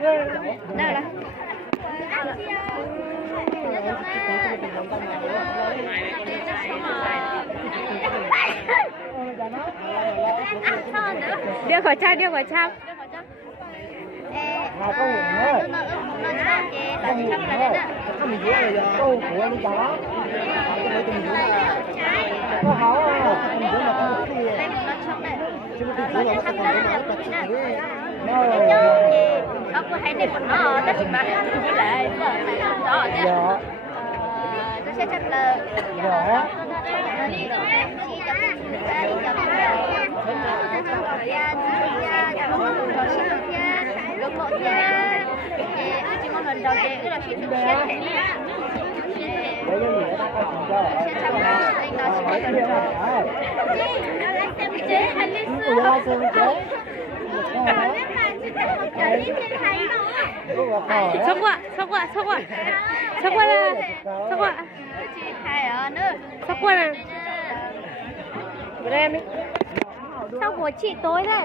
Nào là đeo khẩu trang, đeo khẩu trang. Nó chắc là đấy ạ. Câu của anh đó. Có háo à, mình cũng là con kia. Nó chắc thăm đó là gì nè. Không có hay đẹp nó, tất nhiên mà chỉ lại đó nha. Tôi sẽ chắc là Xong quá, xong quá, xong quá. Xong quá là. Xong quá. Xong quá là. Bữa em đi. Sao của chị tối đấy?